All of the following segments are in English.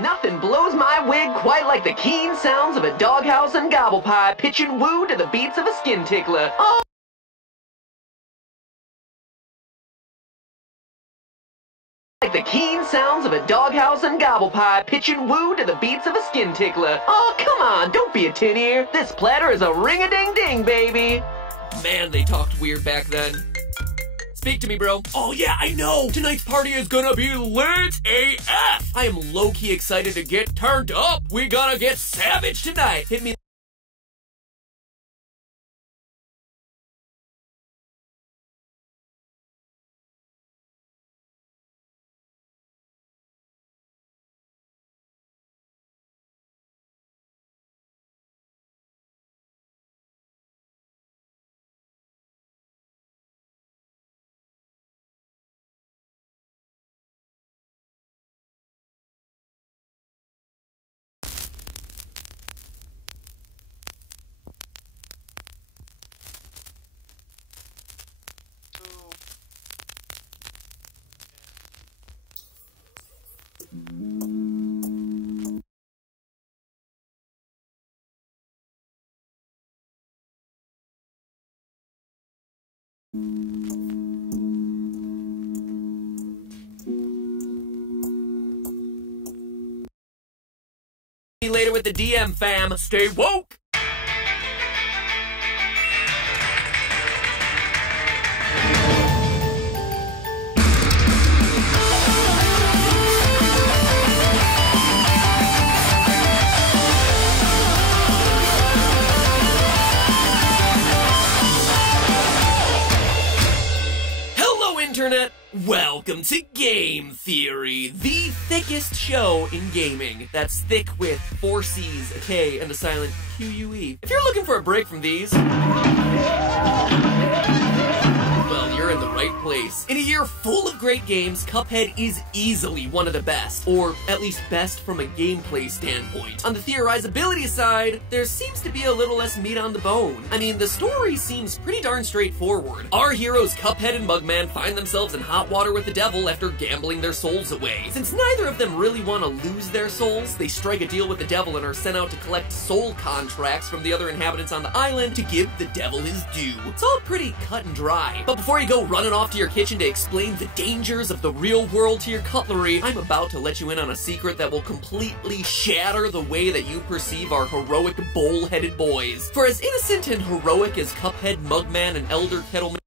Nothing blows my wig quite like the keen sounds of a doghouse and gobble pie pitching woo to the beats of a skin tickler. Oh! Like the keen sounds of a doghouse and gobble pie pitching woo to the beats of a skin tickler. Oh, come on, don't be a tin ear. This platter is a ring-a-ding-ding, baby. Man, they talked weird back then. Speak to me, bro. Oh yeah, I know! Tonight's party is gonna be lit AF! I am low-key excited to get turned up! We gonna get savage tonight! Hit me. Later with the DM fam. Stay woke! Hello, Internet! Welcome to Game Theory, the thickest show in gaming. That's thick with 4 C's, a K, and a silent Q-U-E. If you're looking for a break from these, well, you're in the right place. In a year full of great games, Cuphead is easily one of the best, or at least best from a gameplay standpoint. On the theorizability side, there seems to be a little less meat on the bone. I mean, the story seems pretty darn straightforward. Our heroes Cuphead and Mugman find themselves in hot water with the devil after gambling their souls away. Since neither of them really want to lose their souls, they strike a deal with the devil and are sent out to collect soul contracts from the other inhabitants on the island to give the devil his due. It's all pretty cut and dry. But before you go running off to your kitchen to explain the dangers of the real world to your cutlery, I'm about to let you in on a secret that will completely shatter the way that you perceive our heroic bowl-headed boys. For as innocent and heroic as Cuphead, Mugman, and Elder Kettleman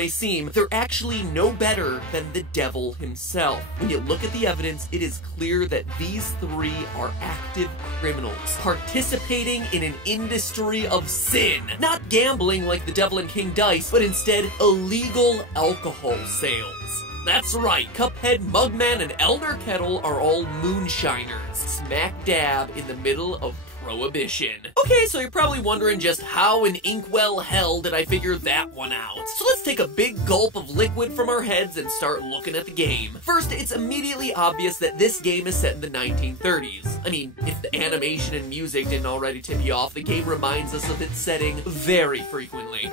may seem, they're actually no better than the devil himself. When you look at the evidence, it is clear that these three are active criminals, participating in an industry of sin. Not gambling like the devil and King Dice, but instead illegal alcohol sales. That's right, Cuphead, Mugman, and Elder Kettle are all moonshiners, smack dab in the middle of Prohibition. Okay, so you're probably wondering just how in inkwell hell did I figure that one out. So let's take a big gulp of liquid from our heads and start looking at the game. First, it's immediately obvious that this game is set in the 1930s. I mean, if the animation and music didn't already tip you off, the game reminds us of its setting very frequently.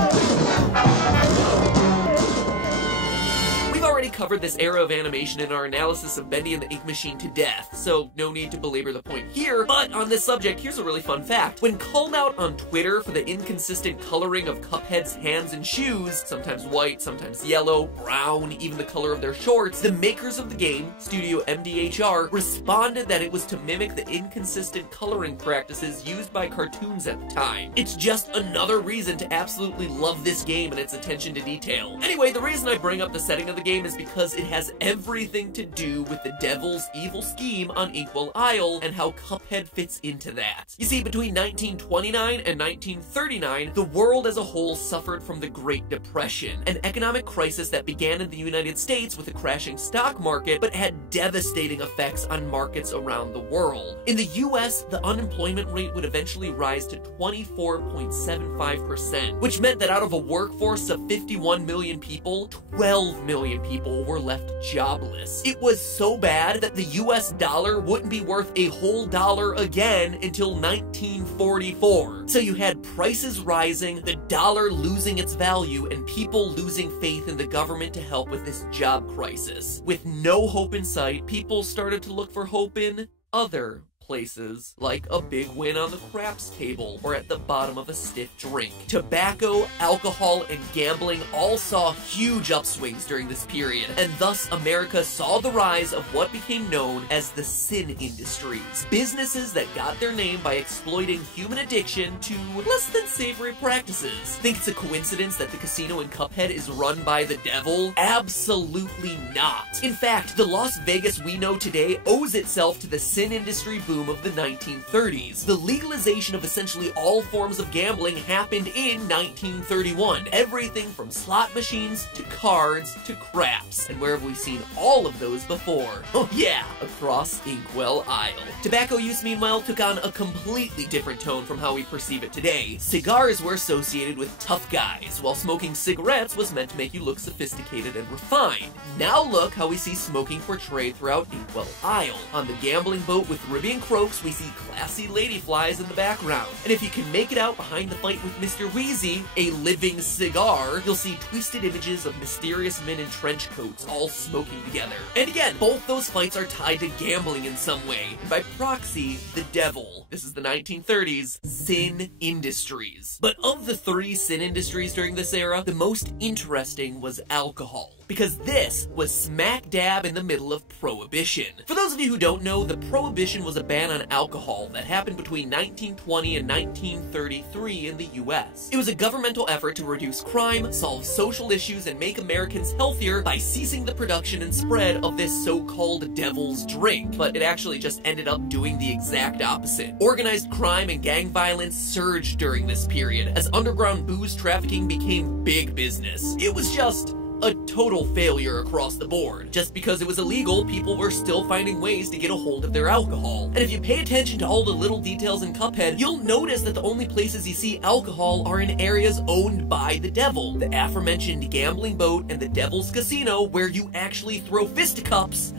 We've already covered this era of animation in our analysis of Bendy and the Ink Machine to death, so no need to belabor the point here, but on this subject, here's a really fun fact. When called out on Twitter for the inconsistent coloring of Cuphead's hands and shoes, sometimes white, sometimes yellow, brown, even the color of their shorts, the makers of the game, Studio MDHR, responded that it was to mimic the inconsistent coloring practices used by cartoons at the time. It's just another reason to absolutely love this game and its attention to detail. Anyway, the reason I bring up the setting of the game is because it has everything to do with the devil's evil scheme on Inkwell Isle and how Cuphead fits into that. You see, between 1929 and 1939, the world as a whole suffered from the Great Depression, an economic crisis that began in the United States with a crashing stock market, but had devastating effects on markets around the world. In the US, the unemployment rate would eventually rise to 24.75%, which meant that out of a workforce of 51 million people, 12 million people were left jobless. It was so bad that the US dollar wouldn't be worth a whole dollar again until 1944. So you had prices rising, the dollar losing its value, and people losing faith in the government to help with this job crisis. With no hope in sight, people started to look for hope in other places, like a big win on the craps table or at the bottom of a stiff drink. Tobacco, alcohol, and gambling all saw huge upswings during this period, and thus America saw the rise of what became known as the sin industries. Businesses that got their name by exploiting human addiction to less than savory practices. Think it's a coincidence that the casino in Cuphead is run by the devil? Absolutely not. In fact, the Las Vegas we know today owes itself to the sin industry boom of the 1930s. The legalization of essentially all forms of gambling happened in 1931. Everything from slot machines to cards to craps. And where have we seen all of those before? Oh yeah, across Inkwell Isle. Tobacco use, meanwhile, took on a completely different tone from how we perceive it today. Cigars were associated with tough guys, while smoking cigarettes was meant to make you look sophisticated and refined. Now look how we see smoking portrayed throughout Inkwell Isle. On the gambling boat with Ribby and Croaks, we see classy lady flies in the background. And if you can make it out behind the fight with Mr. Wheezy, a living cigar, you'll see twisted images of mysterious men in trench coats all smoking together. And again, both those fights are tied to gambling in some way, and by proxy, the devil. This is the 1930s, sin industries. But of the three sin industries during this era, the most interesting was alcohol, because this was smack dab in the middle of Prohibition. For those of you who don't know, the Prohibition was a ban on alcohol that happened between 1920 and 1933 in the US. It was a governmental effort to reduce crime, solve social issues, and make Americans healthier by ceasing the production and spread of this so-called devil's drink. But it actually just ended up doing the exact opposite. Organized crime and gang violence surged during this period as underground booze trafficking became big business. It was just a total failure across the board. Just because it was illegal, people were still finding ways to get a hold of their alcohol. And if you pay attention to all the little details in Cuphead, you'll notice that the only places you see alcohol are in areas owned by the devil. The aforementioned gambling boat and the devil's casino, where you actually throw fisticuffs.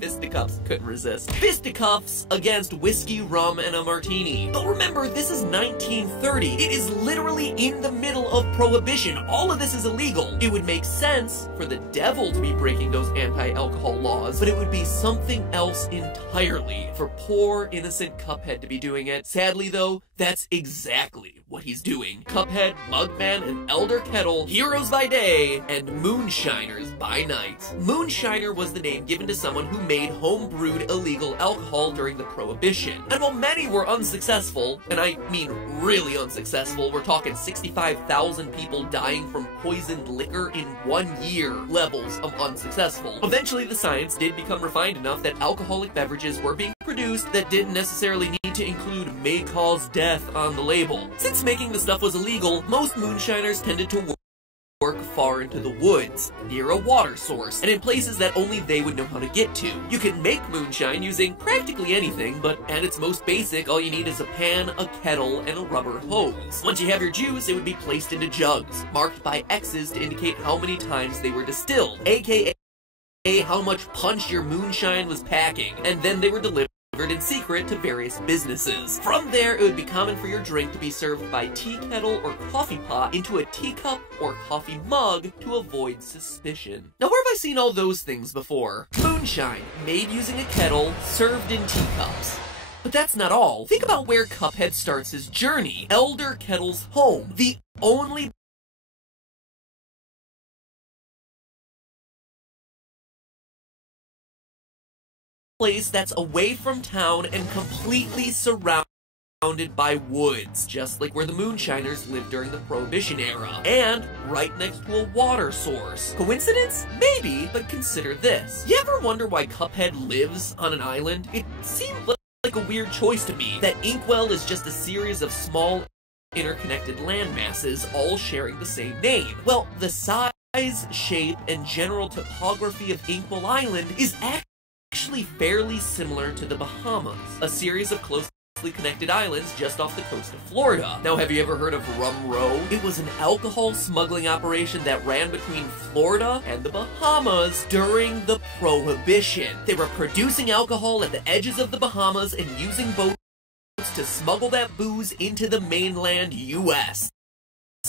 Fisticuffs, couldn't resist. Fisticuffs against whiskey, rum, and a martini. But remember, this is 1930. It is literally in the middle of Prohibition. All of this is illegal. It would make sense for the devil to be breaking those anti-alcohol laws, but it would be something else entirely for poor, innocent Cuphead to be doing it. Sadly, though, that's exactly what he's doing. Cuphead, Mugman, and Elder Kettle, heroes by day, and moonshiners by night. Moonshiner was the name given to someone who made home-brewed illegal alcohol during the Prohibition. And while many were unsuccessful, and I mean really unsuccessful, we're talking 65,000 people dying from poisoned liquor in 1 year levels of unsuccessful. Eventually, the science did become refined enough that alcoholic beverages were being produced that didn't necessarily need to include "may cause death" on the label. Since making the stuff was illegal, most moonshiners tended to work far into the woods, near a water source, and in places that only they would know how to get to. You can make moonshine using practically anything, but at its most basic, all you need is a pan, a kettle, and a rubber hose. Once you have your juice, it would be placed into jugs, marked by X's to indicate how many times they were distilled, aka how much punch your moonshine was packing, and then they were delivered in secret to various businesses. From there, it would be common for your drink to be served by tea kettle or coffee pot into a teacup or coffee mug to avoid suspicion. Now, where have I seen all those things before? Moonshine, made using a kettle, served in teacups. But that's not all. Think about where Cuphead starts his journey. Elder Kettle's home, the only place that's away from town and completely surrounded by woods, just like where the moonshiners lived during the Prohibition era, and right next to a water source. Coincidence? Maybe, but consider this. You ever wonder why Cuphead lives on an island? It seemed like a weird choice to me, that Inkwell is just a series of small interconnected land masses all sharing the same name. Well, the size, shape, and general topography of Inkwell Island is actually fairly similar to the Bahamas, a series of closely connected islands just off the coast of Florida. Now, have you ever heard of Rum Row? It was an alcohol smuggling operation that ran between Florida and the Bahamas during the Prohibition. They were producing alcohol at the edges of the Bahamas and using boats to smuggle that booze into the mainland U.S.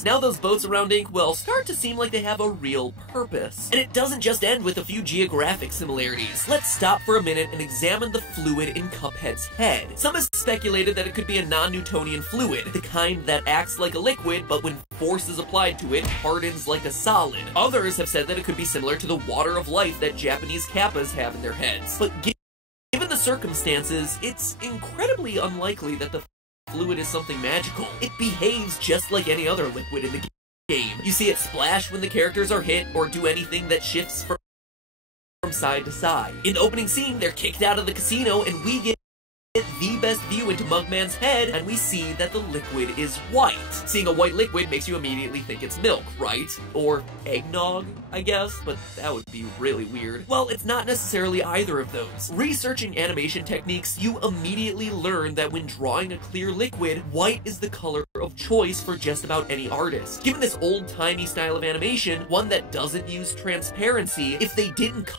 Now those boats around Inkwell start to seem like they have a real purpose. And it doesn't just end with a few geographic similarities. Let's stop for a minute and examine the fluid in Cuphead's head. Some have speculated that it could be a non-Newtonian fluid, the kind that acts like a liquid, but when force is applied to it, hardens like a solid. Others have said that it could be similar to the water of life that Japanese kappas have in their heads. But given the circumstances, it's incredibly unlikely that the fluid is something magical. It behaves just like any other liquid in the game. You see it splash when the characters are hit, or do anything that shifts from side to side. In the opening scene, they're kicked out of the casino, and we get the best view into Mugman's head, and we see that the liquid is white. Seeing a white liquid makes you immediately think it's milk, right? Or eggnog, I guess, but that would be really weird. Well, it's not necessarily either of those. Researching animation techniques, you immediately learn that when drawing a clear liquid, white is the color of choice for just about any artist. Given this old-timey style of animation, one that doesn't use transparency, if they didn't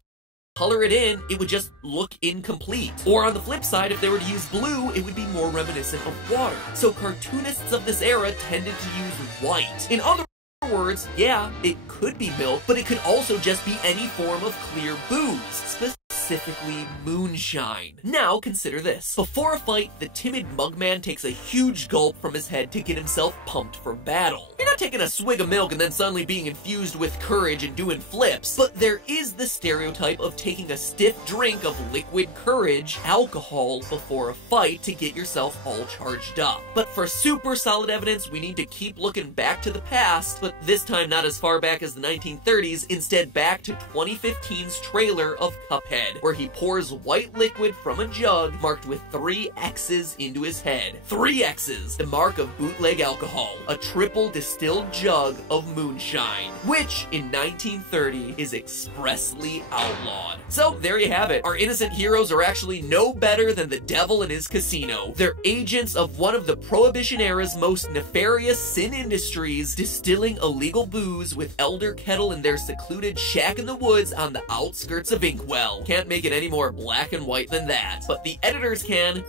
color it in, it would just look incomplete. Or on the flip side, if they were to use blue, it would be more reminiscent of water. So cartoonists of this era tended to use white. In other words, yeah, it could be milk, but it could also just be any form of clear booze, specifically moonshine. Now consider this. Before a fight, the timid Mugman takes a huge gulp from his head to get himself pumped for battle. You're not taking a swig of milk and then suddenly being infused with courage and doing flips, but there is the stereotype of taking a stiff drink of liquid courage, alcohol, before a fight to get yourself all charged up. But for super solid evidence, we need to keep looking back to the past, but this time not as far back as the 1930s, instead back to 2015's trailer of Cuphead, where he pours white liquid from a jug marked with 3 X's into his head. 3 X's, the mark of bootleg alcohol, a triple distilled jug of moonshine, which in 1930 is expressly outlawed. So there you have it. Our innocent heroes are actually no better than the devil in his casino. They're agents of one of the Prohibition era's most nefarious sin industries, distilling illegal booze with Elder Kettle in their secluded shack in the woods on the outskirts of Inkwell. Can't make it any more black and white than that, but the editors can.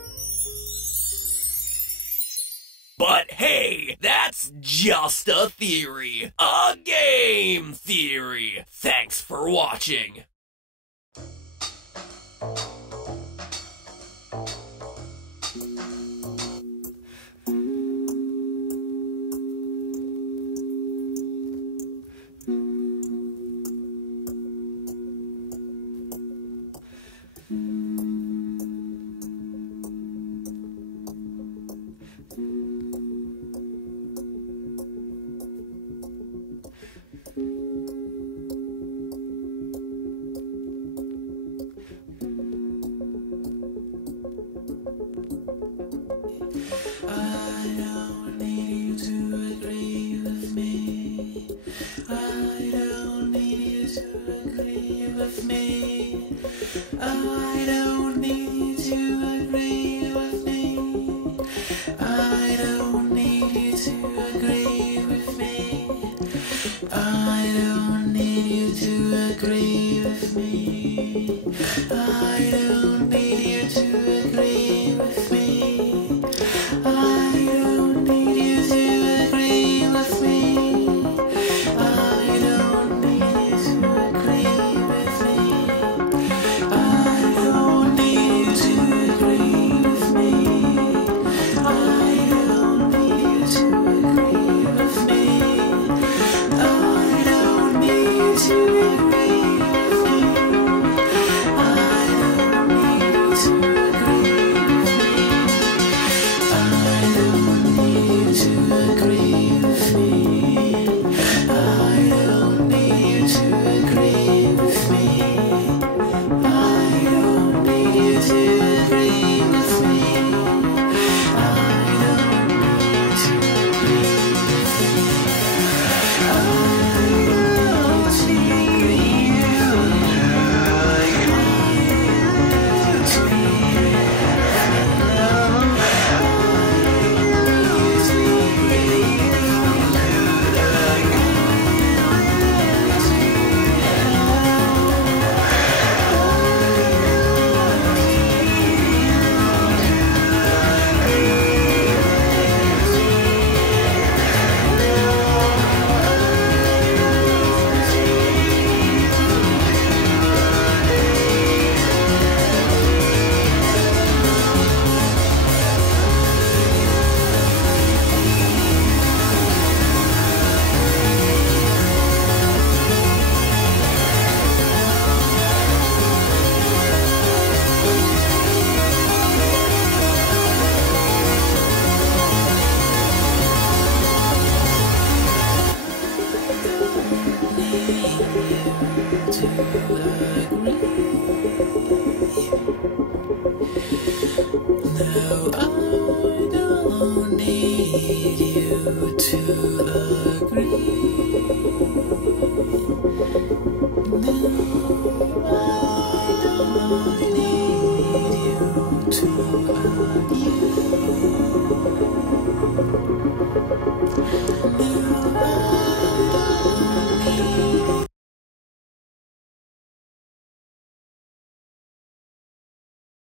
But hey, that's just a theory. A game theory. Thanks for watching.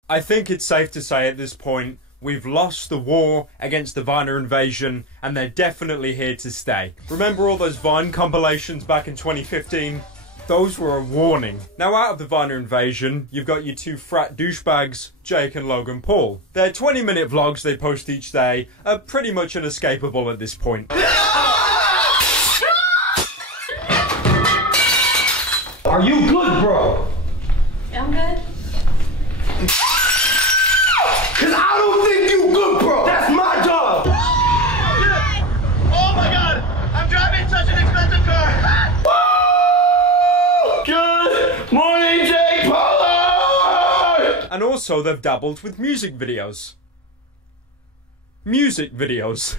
I think it's safe to say at this point, we've lost the war against the Viner invasion, and they're definitely here to stay. Remember all those Vine compilations back in 2015? Those were a warning. Now out of the Viner invasion, you've got your two frat douchebags, Jake and Logan Paul. Their 20-minute vlogs they post each day are pretty much inescapable at this point. Are you good, bro? I'm good. Cause I don't think you good, bro. That's my job. Oh my god, I'm driving such an expensive car. Good morning, Jake Paul. And also they've dabbled with music videos. Music videos.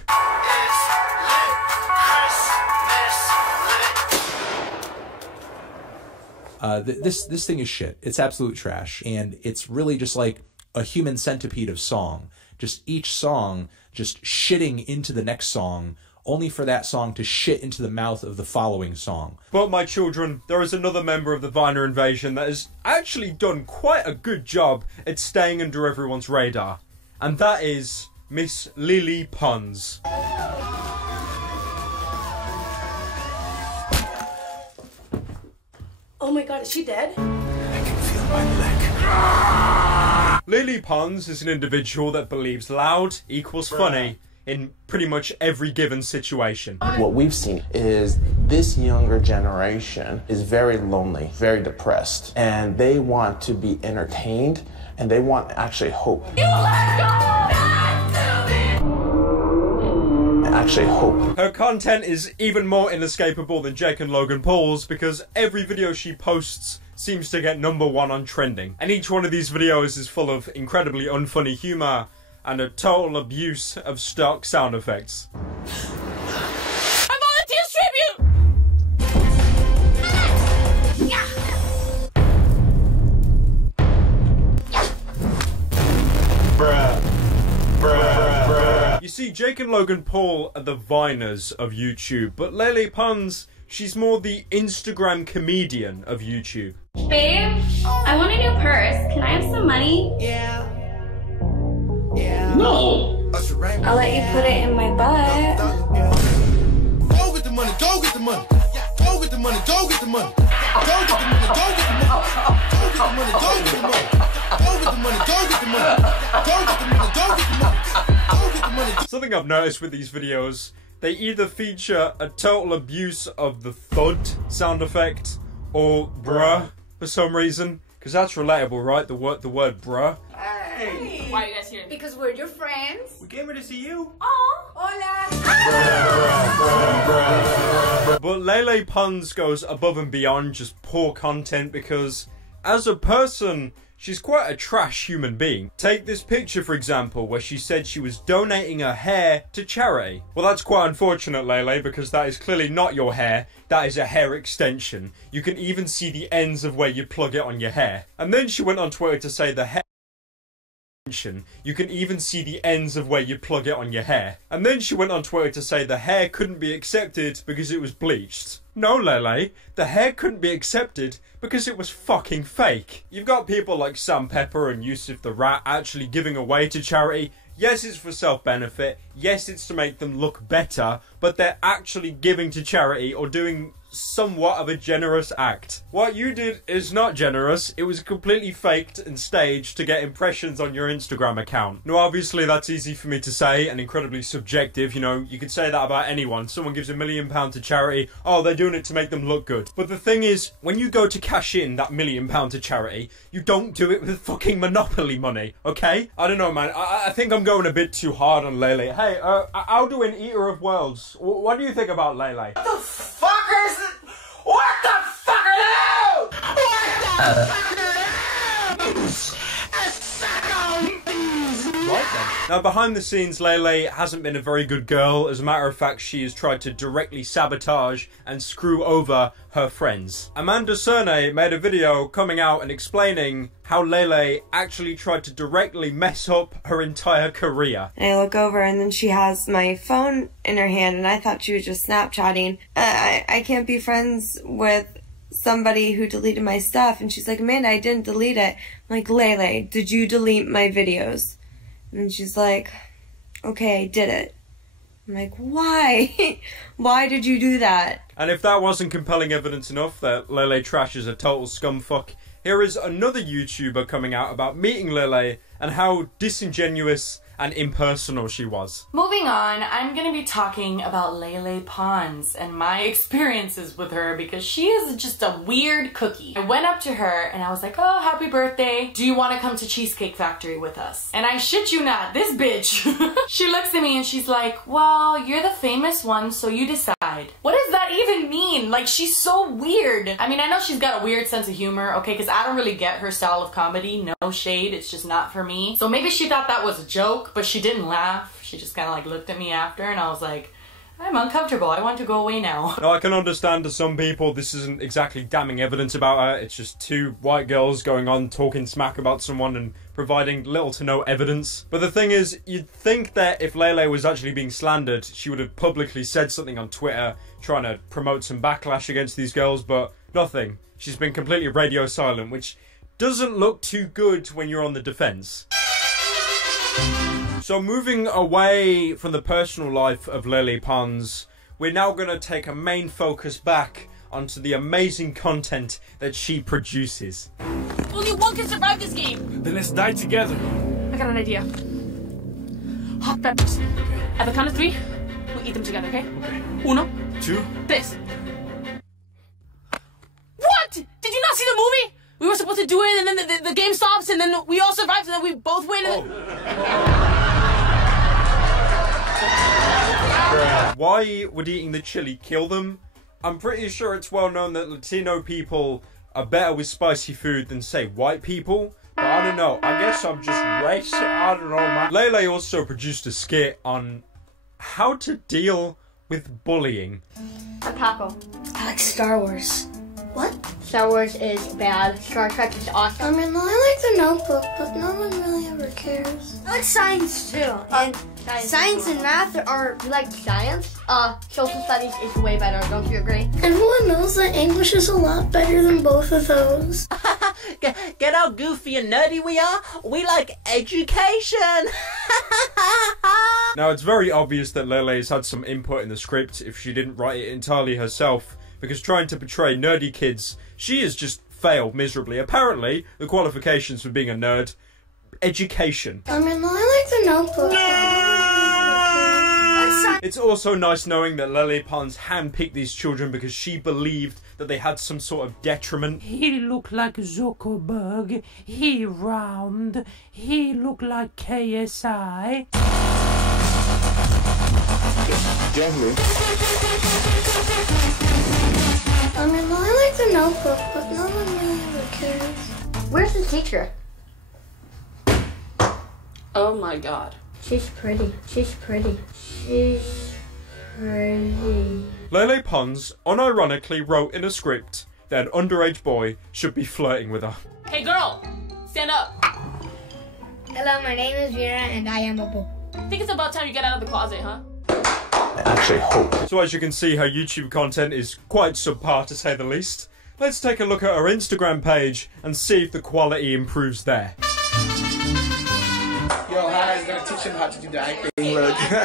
This thing is shit. It's absolute trash, and it's really just like a human centipede of song. Just each song just shitting into the next song, only for that song to shit into the mouth of the following song. But my children, there is another member of the Viner invasion that has actually done quite a good job at staying under everyone's radar, and that is Miss Lily Pons. Oh my god, is she dead? I can feel my leg. Lily Pons is an individual that believes loud equals funny in pretty much every given situation. What we've seen is this younger generation is very lonely, very depressed, and they want to be entertained, and they want actually hope. You let go! Actually hope. Her content is even more inescapable than Jake and Logan Paul's because every video she posts seems to get ¡1 on trending. And each one of these videos is full of incredibly unfunny humour and a total abuse of stock sound effects. I volunteer tribute! You see, Jake and Logan Paul are the Viners of YouTube, but Lily Pons, she's more the Instagram comedian of YouTube. Babe, I want a new purse. Can I have some money? Yeah. No. I'll let you put it in my butt. Go get the money, go get the money. Go get the money, go get the money. Go get the money, go get the money. Go get the money, go get the money. Go get the money, go get the money. Go get the money, go get the money. Something I've noticed with these videos, they either feature a total abuse of the thud sound effect or bruh for some reason, because that's relatable, right? The word bruh. Hey. Why are you guys here? Because we're your friends. We came here to see you. Oh, hola. But Lele Pons goes above and beyond just poor content because, as a person, she's quite a trash human being. Take this picture, for example, where she said she was donating her hair to charity. Well, that's quite unfortunate, Lele, because that is clearly not your hair. That is a hair extension. You can even see the ends of where you plug it on your hair. And then she went on Twitter to say the hair you can even see the ends of where you plug it on your hair. And then she went on Twitter to say the hair couldn't be accepted because it was bleached. No, Lele, the hair couldn't be accepted because it was fucking fake. You've got people like Sam Pepper and Yusuf the Rat actually giving away to charity. Yes, it's for self-benefit. Yes, it's to make them look better, but they're actually giving to charity or doing somewhat of a generous act. What you did is not generous. It was completely faked and staged to get impressions on your Instagram account. Now, obviously, that's easy for me to say and incredibly subjective. You know, you could say that about anyone. Someone gives £1 million to charity. Oh, they're doing it to make them look good. But the thing is, when you go to cash in that £1 million to charity, you don't do it with fucking Monopoly money, okay? I don't know, man. I think I'm going a bit too hard on Lele. Hey, I'll do an Eater of Worlds. What do you think about Lele? What the fuckers? What the fuck are you? Right then. Now, behind the scenes, Lele hasn't been a very good girl. As a matter of fact, she has tried to directly sabotage and screw over her friends. Amanda Cerny made a video coming out and explaining how Lele actually tried to directly mess up her entire career. And I look over and then she has my phone in her hand and I thought she was just Snapchatting. I can't be friends with somebody who deleted my stuff. And she's like, Amanda, I didn't delete it. I'm like, Lele, did you delete my videos? And she's like, okay, I did it. I'm like, why? Why did you do that? And if that wasn't compelling evidence enough that Lele Trash is a total scumfuck, here is another YouTuber coming out about meeting Lele and how disingenuous and impersonal she was. Moving on, I'm gonna be talking about Lele Pons and my experiences with her because she is just a weird cookie. I went up to her and I was like, oh, happy birthday. Do you want to come to Cheesecake Factory with us? And I shit you not, this bitch, she looks at me and she's like, well, you're the famous one, so you decide. What does that even mean? Like, she's so weird. I mean, I know she's got a weird sense of humor, okay, because I don't really get her style of comedy. No shade, it's just not for me. So maybe she thought that was a joke, but she didn't laugh. She just kind of like looked at me after and I was like, I'm uncomfortable. I want to go away now. Now, I can understand to some people this isn't exactly damning evidence about her. It's just two white girls going on talking smack about someone and providing little to no evidence. But the thing is, you'd think that if Lele was actually being slandered, she would have publicly said something on Twitter trying to promote some backlash against these girls, but nothing. She's been completely radio silent, which doesn't look too good when you're on the defense. So moving away from the personal life of Lele Pons, we're now going to take a main focus back onto the amazing content that she produces. Only one can survive this game. Then let's die together. I got an idea. Hot peppers. At the count of 3, we eat them together, okay? Okay. 1, 2, 3. What? Did you not see the movie? We were supposed to do it, and then the game stops, and then we all survive, and then we both win. Why would eating the chili kill them? I'm pretty sure it's well known that Latino people are better with spicy food than, say, white people. But I don't know. I guess I'm just racist. I don't know, man. Lele also produced a skit on how to deal with bullying. A taco. I like Star Wars. What? Star Wars is bad. Star Trek is awesome. I mean, I like The Notebook, but no one really ever cares. I like science too. And science and math are... You like science? Social studies is way better, don't you agree? Everyone knows that English is a lot better than both of those. Get how goofy and nerdy we are? We like education! Now, it's very obvious that Lele's had some input in the script if she didn't write it entirely herself, because trying to portray nerdy kids, she has just failed miserably. Apparently, the qualifications for being a nerd, education. I mean, I like The Notebook. It's also nice knowing that Lele Pons handpicked these children because she believed that they had some sort of detriment. He looked like Zuckerberg. He round. He looked like KSI. Gently. I mean, I like The Notebook, but no one really ever cares. Where's the teacher? Oh my god. She's pretty. She's pretty. She's pretty. Lele Pons unironically wrote in a script that an underage boy should be flirting with her. Hey girl, stand up. Hello, my name is Vera, and I am a bull. I think it's about time you get out of the closet, huh? I actually hope. So as you can see, her YouTube content is quite subpar to say the least. Let's take a look at her Instagram page and see if the quality improves there. Yo, hi, I'm gonna teach him how to do the eye thing. Look. We're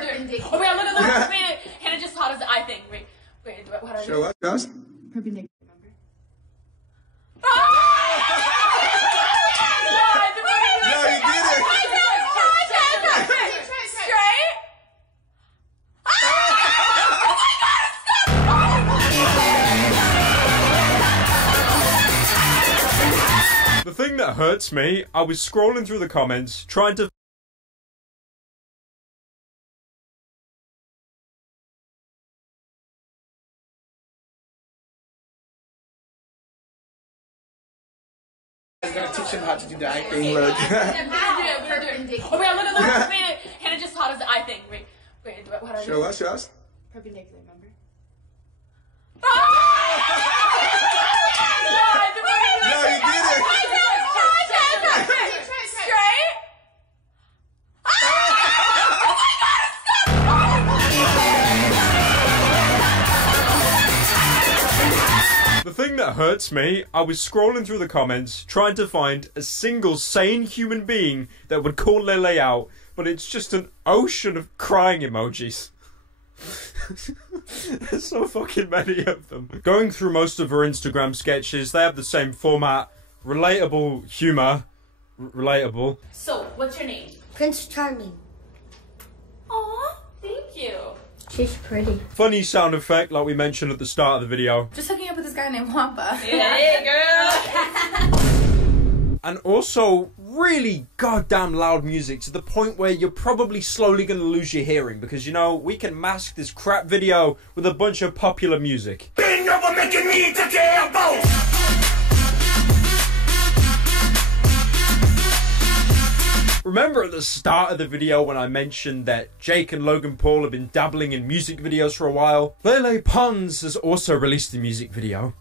gonna do it. Oh wait, look. Wait, Hannah just taught us the eye thing. Wait, how do I do it? Show what, guys? Perpendicular, remember? No, you did it. Straight. The thing that hurts me, I was scrolling through the comments, trying to I'm gonna teach him how to do the eye thing. Look. perpendicular. Oh, wait, look. Wait, Hannah just taught us the eye thing. Wait, what do I do? Show us. Perpendicular, remember? No, you did it. Straight. The thing that hurts me, I was scrolling through the comments trying to find a single sane human being that would call Lele out, but it's just an ocean of crying emojis. There's so fucking many of them. Going through most of her Instagram sketches, they have the same format. Relatable humour. Relatable. So, what's your name? Prince Charming. Aw, thank you. She's pretty. Funny sound effect like we mentioned at the start of the video. Just hooking up with this guy named Wampa. Hey, girl. And also really goddamn loud music to the point where you're probably slowly going to lose your hearing because, you know, we can mask this crap video with a bunch of popular music. Remember at the start of the video when I mentioned that Jake and Logan Paul have been dabbling in music videos for a while? Lele Pons has also released a music video.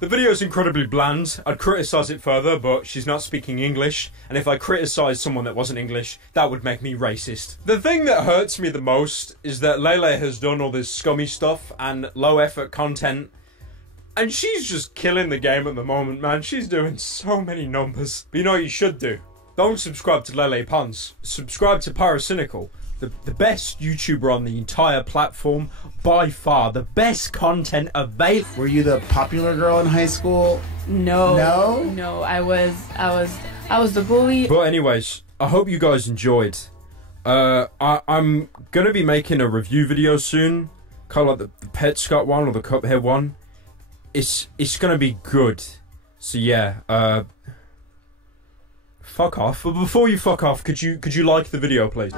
The video is incredibly bland. I'd criticise it further, but she's not speaking English, and if I criticised someone that wasn't English, that would make me racist. The thing that hurts me the most is that Lele has done all this scummy stuff and low-effort content, and she's just killing the game at the moment, man. She's doing so many numbers. But you know what you should do? Don't subscribe to Lele Pons. Subscribe to Pyrocynical. The best YouTuber on the entire platform, by far, the best content available. Were you the popular girl in high school? No. No? No, I was the bully. But anyways, I hope you guys enjoyed. I'm gonna be making a review video soon, kind of like the Petscott one or the Cuphead one. It's gonna be good. So yeah, fuck off. But before you fuck off, could you like the video, please?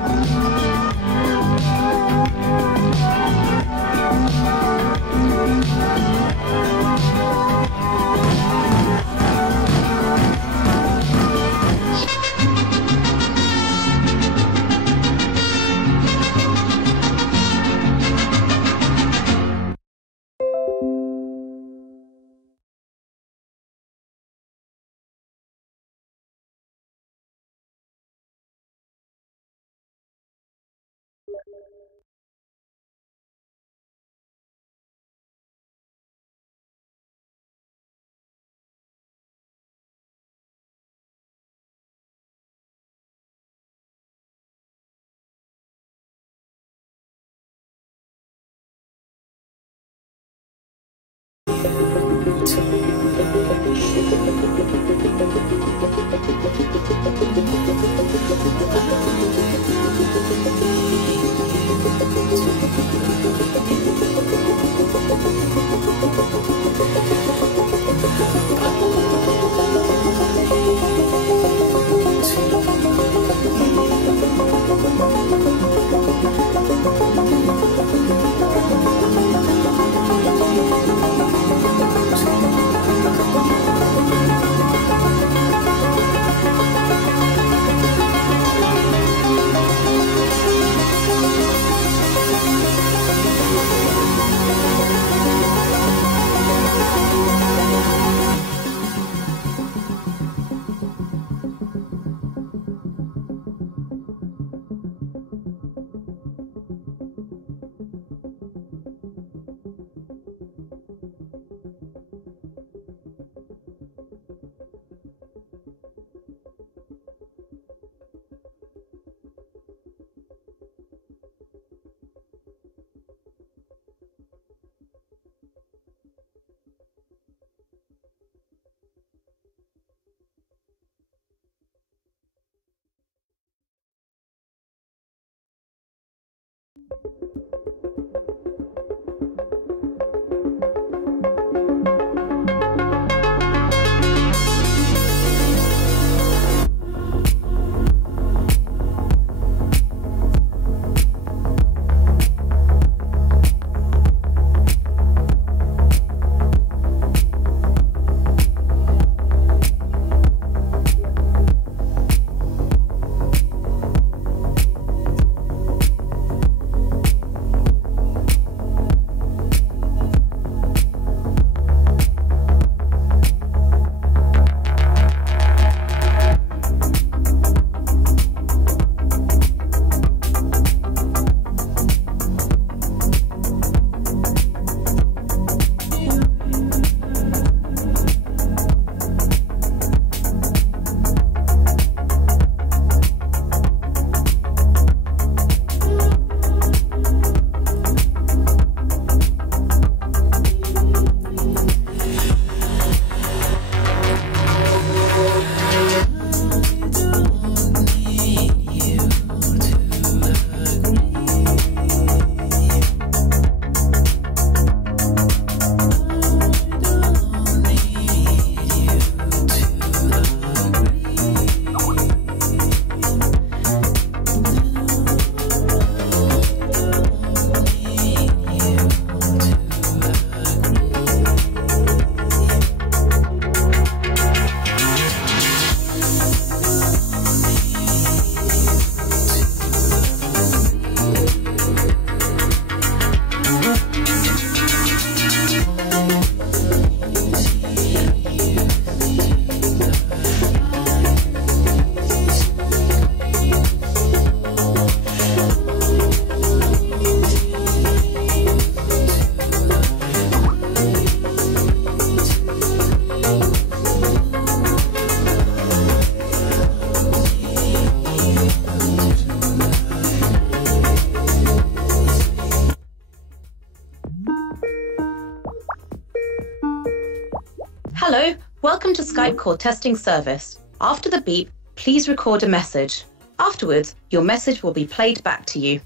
Hello, welcome to Skype call testing service. After the beep, please record a message. Afterwards, your message will be played back to you.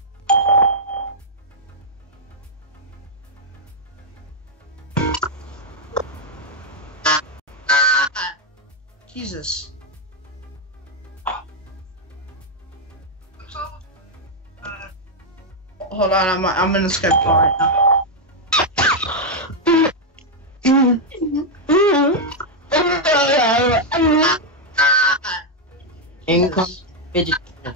Jesus. Hold on, I'm in a Skype call right now. Income fidget spinner.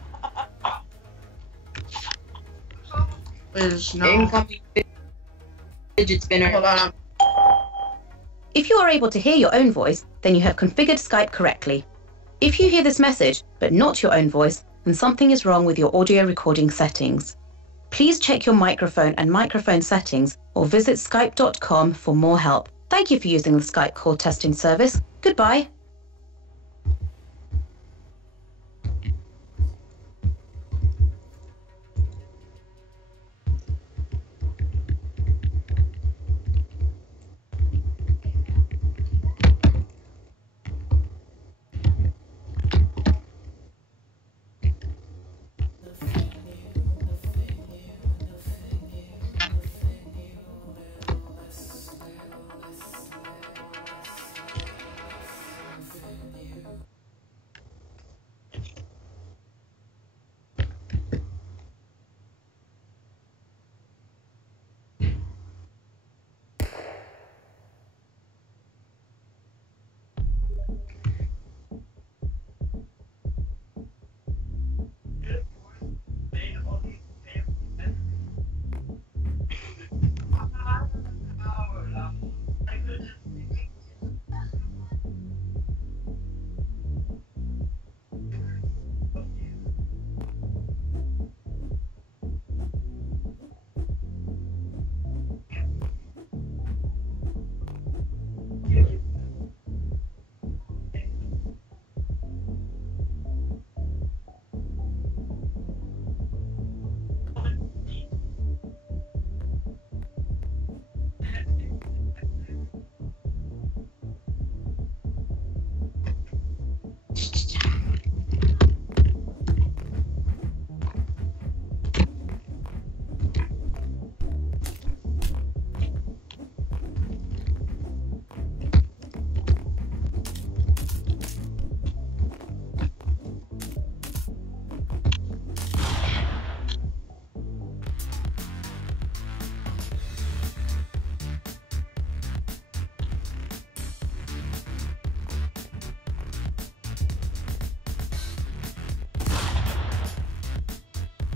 Incoming fidget spinner. Hold on. If you are able to hear your own voice, then you have configured Skype correctly. If you hear this message, but not your own voice, then something is wrong with your audio recording settings. Please check your microphone and microphone settings or visit skype.com for more help. Thank you for using the Skype call testing service. Goodbye.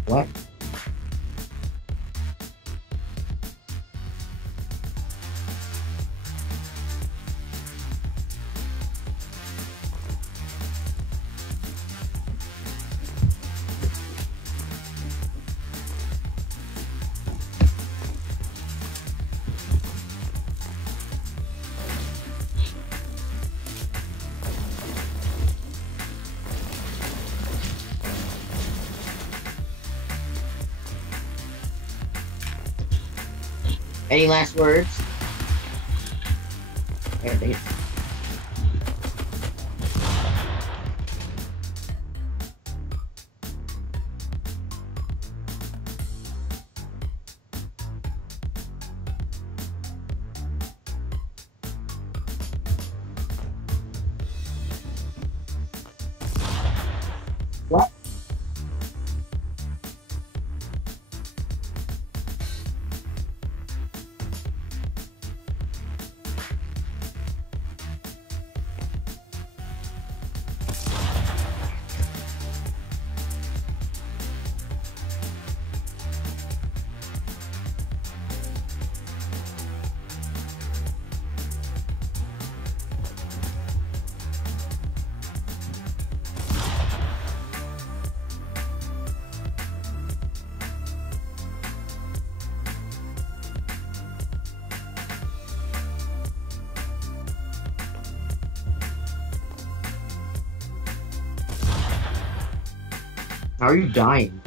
What? Any last words? Anything? What? How are you dying?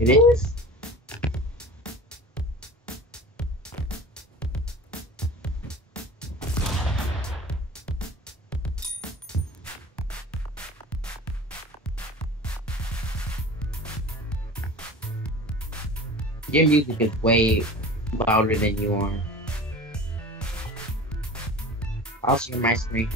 It is? Your music is way louder than you are. I'll share my screen.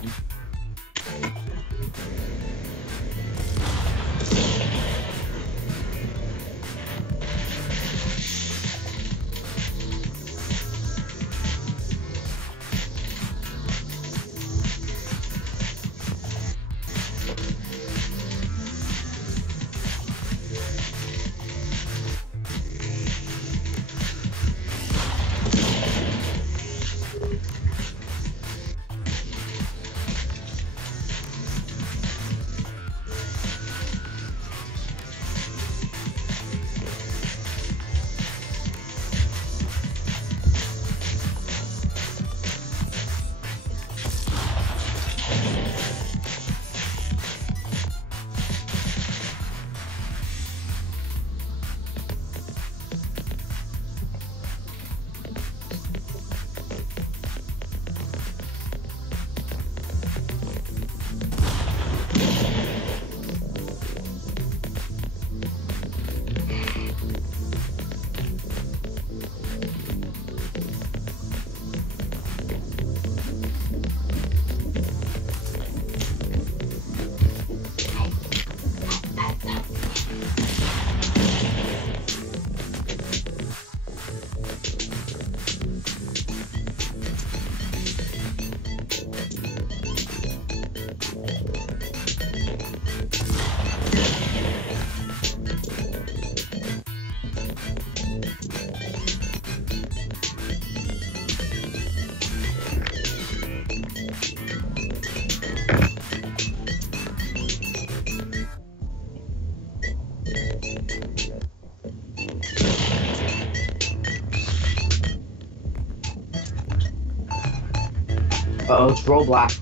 Uh-oh, it's Roblox.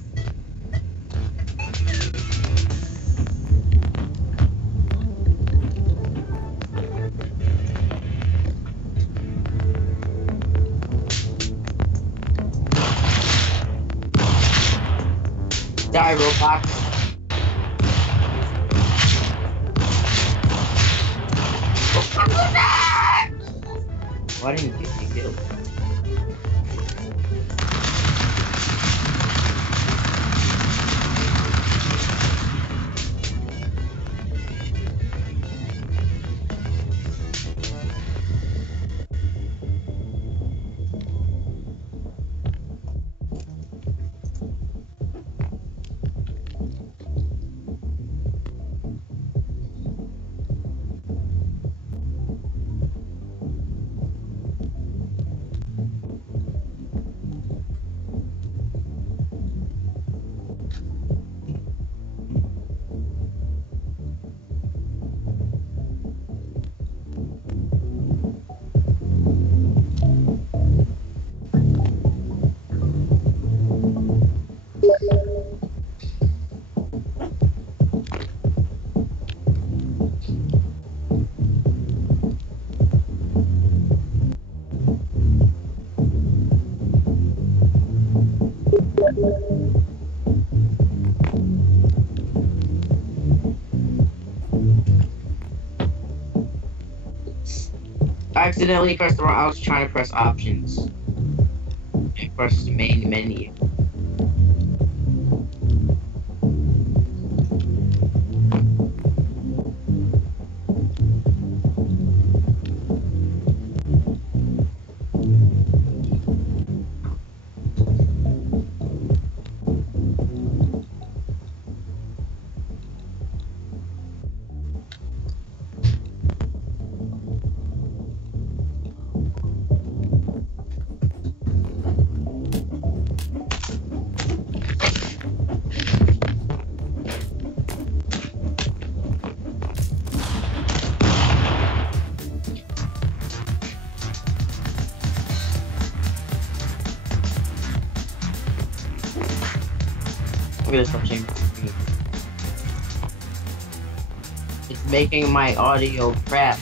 Die, Roblox. Why didn't you get me killed? I accidentally pressed the wrong. I was trying to press options. I pressed the main menu. Look at this watching. It's making my audio crap.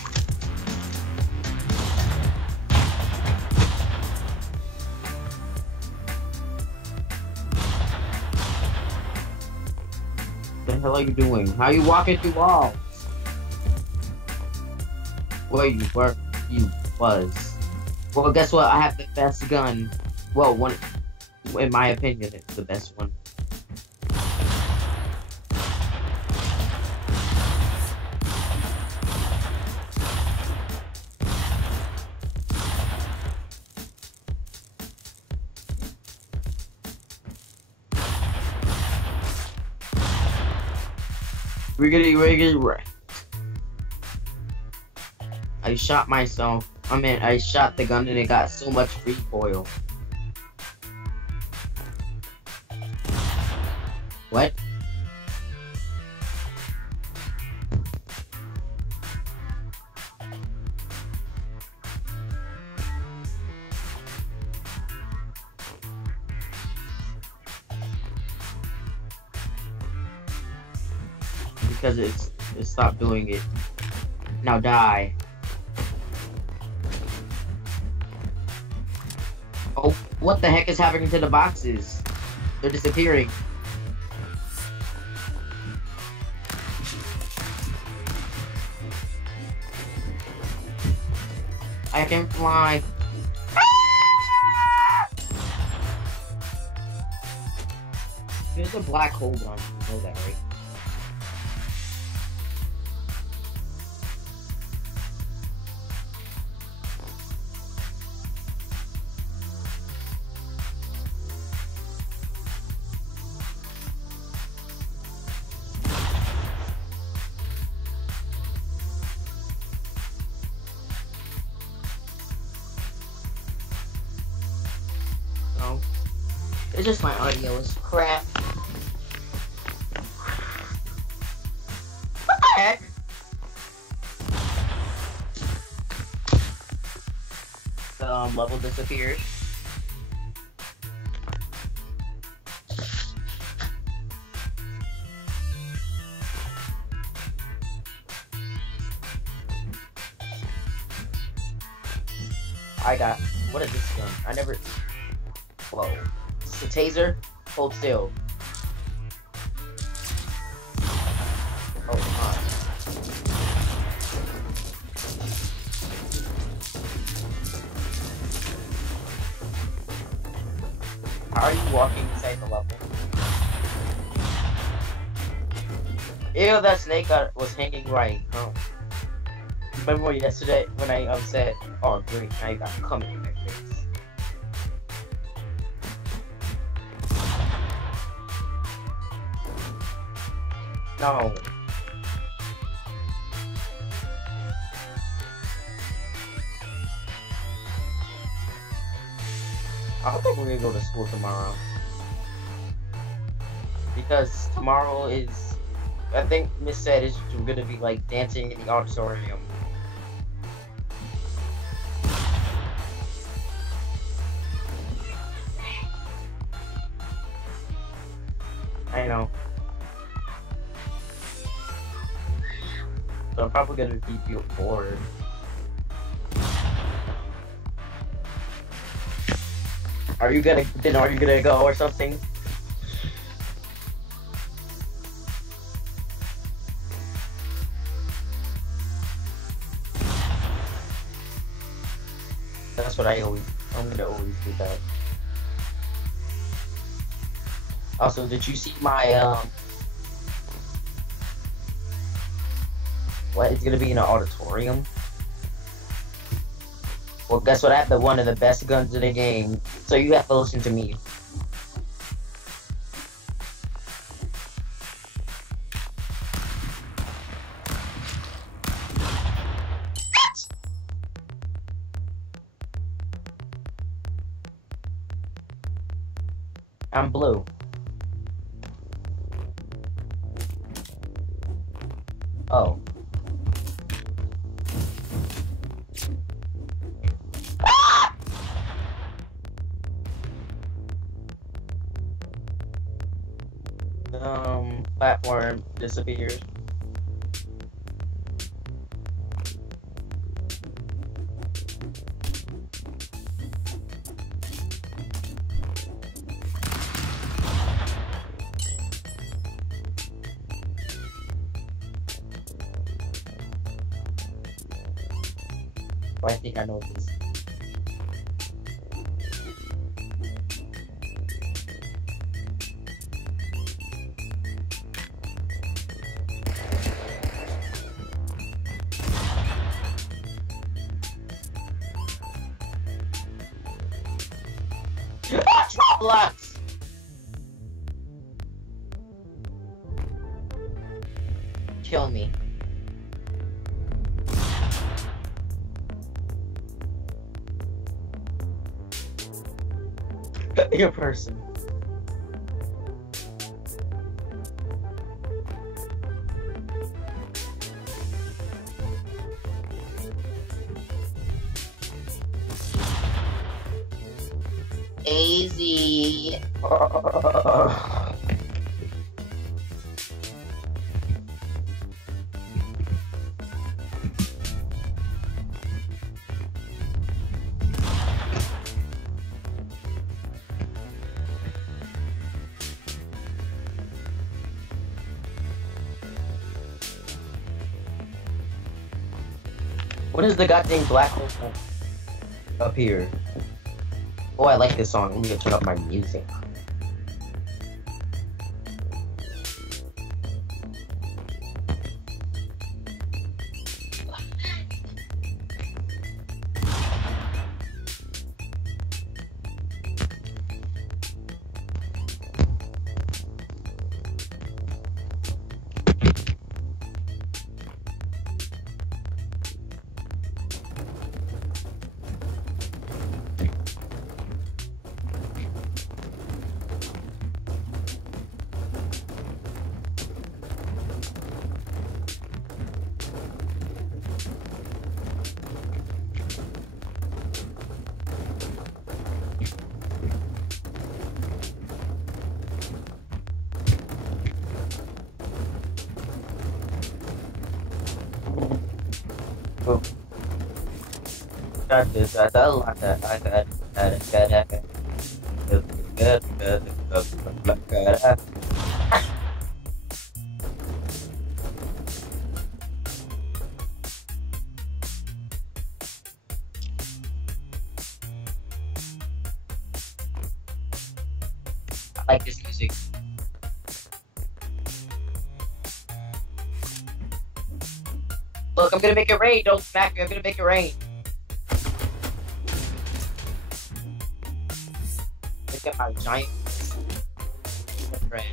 What the hell are you doing? How are you walking through walls? Where you work? You was. Well, guess what? I have the best gun. Well, one, in my opinion, it's the best one. Riggedy right. I shot myself. I mean, I shot the gun and it got so much recoil. What? Because it stopped doing it. Now die. Oh, what the heck is happening to the boxes? They're disappearing. I can fly. There's a black hole gun. You know that, right? No. It's just my audio is crap. What the heck? The level disappeared. I got. What is this gun? I never. Whoa. It's a taser? Hold still. Oh, my. How are you walking inside the level? Ew, that snake was hanging right. Oh. Remember yesterday when I said, oh, great, now you got coming in my face. No. I don't think we're gonna go to school tomorrow. Because tomorrow is, I think Miss said is gonna be like dancing in the auditorium. I know. So I'm probably gonna keep you bored. Are you gonna go or something? That's what I'm gonna always do that. Also, did you see my, what? It's gonna be in an auditorium? Well, guess what? I have one of the best guns in the game, so you have to listen to me. I'm blue. Oh. Platform disappeared. but I think I know this. Roblox! Kill me. Your person. Easy. What is the goddamn black hole up here? Oh, I like this song. I'm gonna turn up my music. I like this music. Look, I'm gonna make it rain. Don't smack me. I'm gonna make it rain. Look at my giant friend.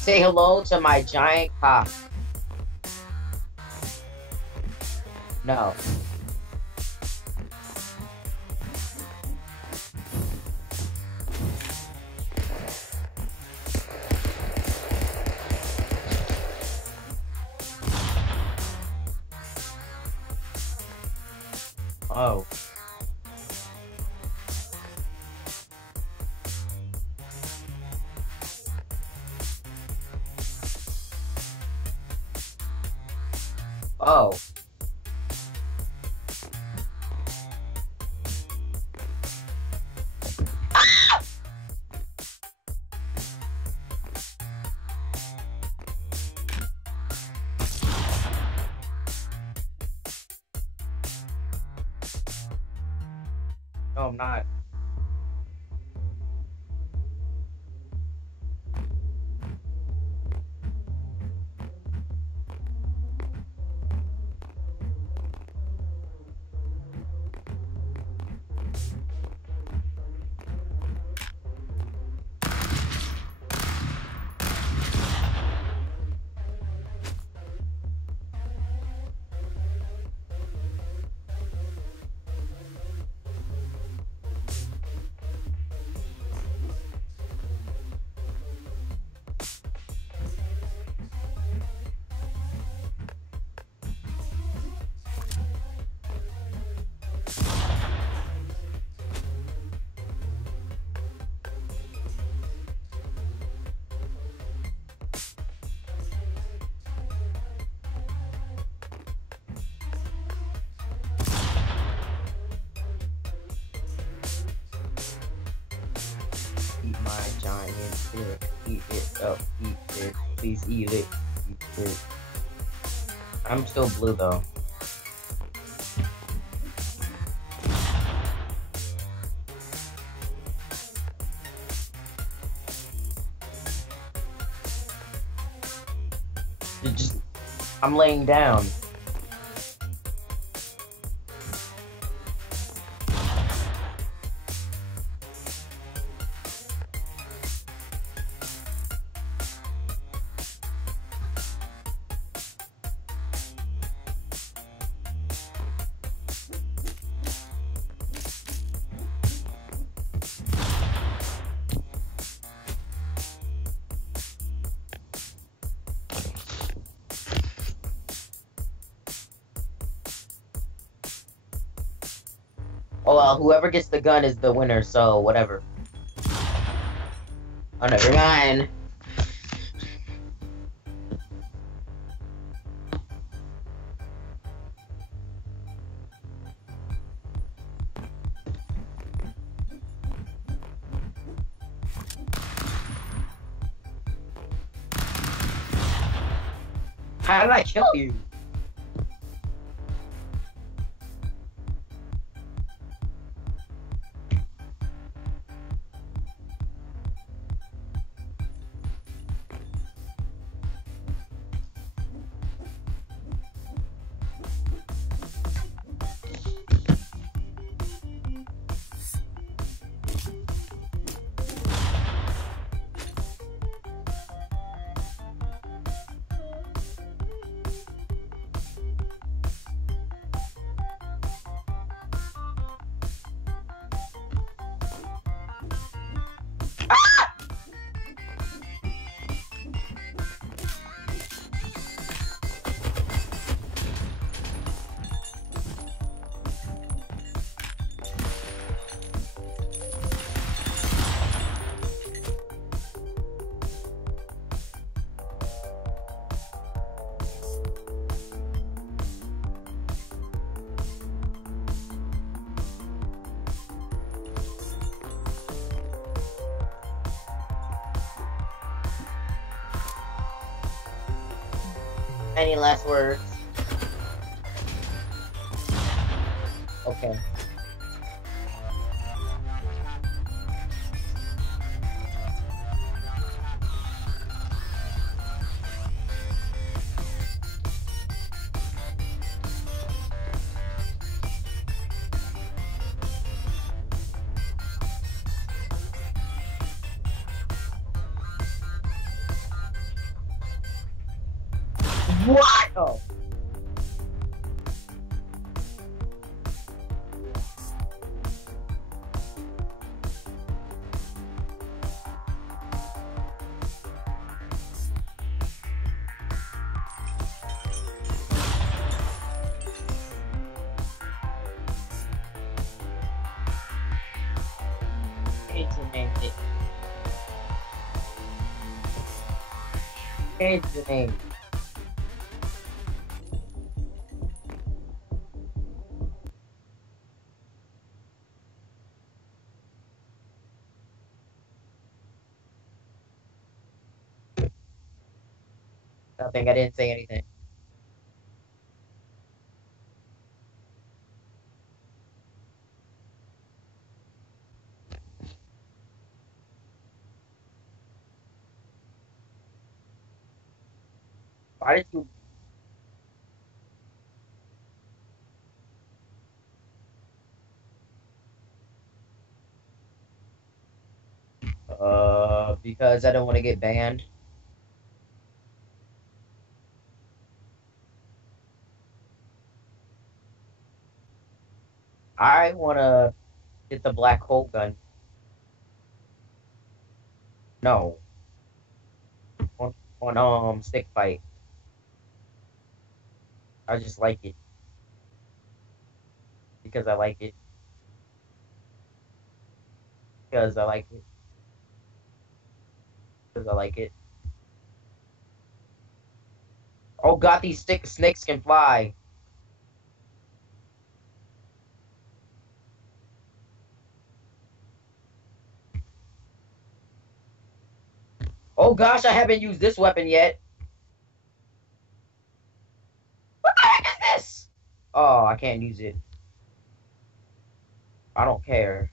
Say hello to my giant cock. No. Oh. Oh. Ah! No, I'm not. Eat my giant dick. Eat it up. Eat it. Please eat it. Eat it. I'm still blue though. I'm laying down. Oh well, whoever gets the gun is the winner, so whatever. Oh, never mind. How did I kill you? Any last words? Okay. What? Oh. Change the name. Change the name. Nothing, I didn't say anything. Why did you... Because I don't want to get banned. I want to get the black hole gun. No. On stick fight. I just like it. Because I like it. Because I like it. Because I like it. Oh god, these snakes can fly. Oh gosh, I haven't used this weapon yet. What the heck is this? Oh, I can't use it. I don't care.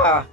Ah.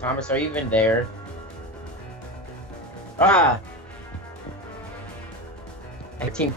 Thomas, are you even there? Ah! 19.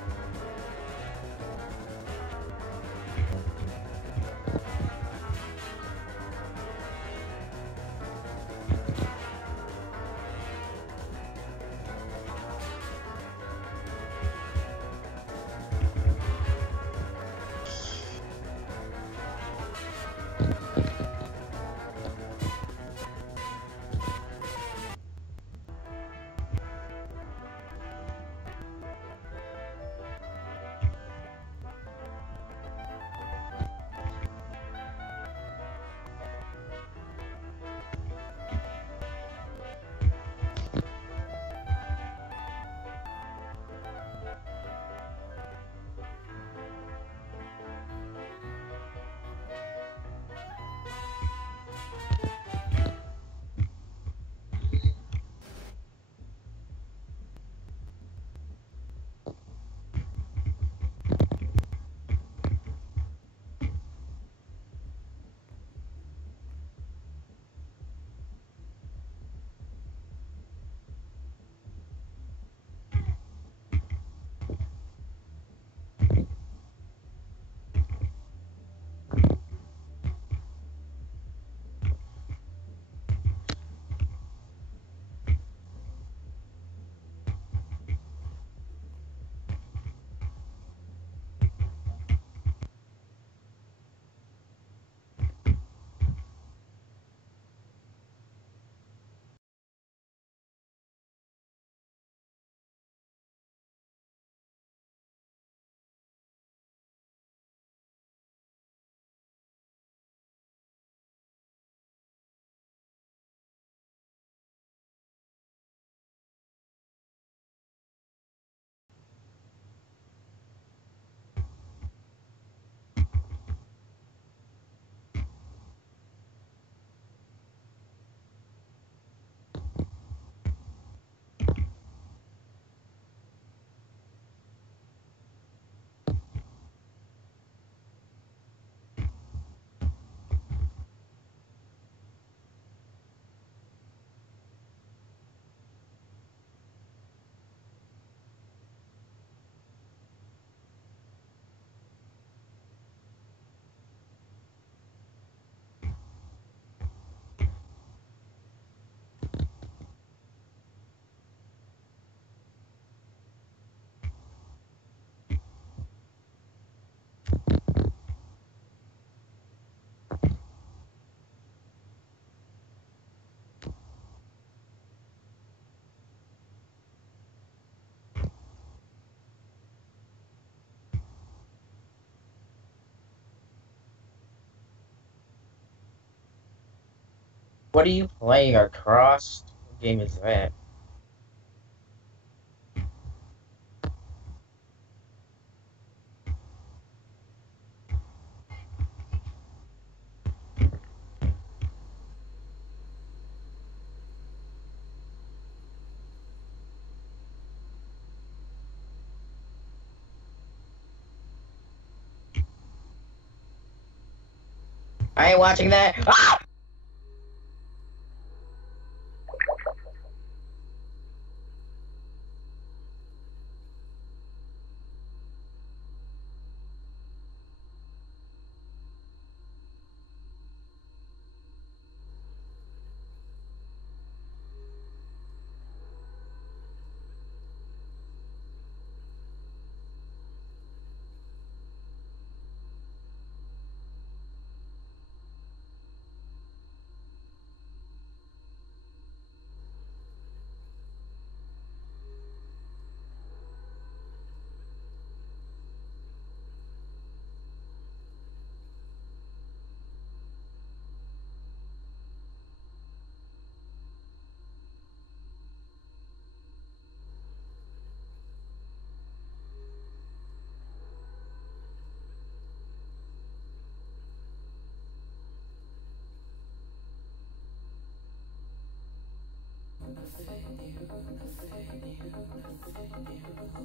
What are you playing? Across? What game is that? I ain't watching that. Ah!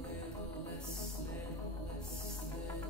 Little less than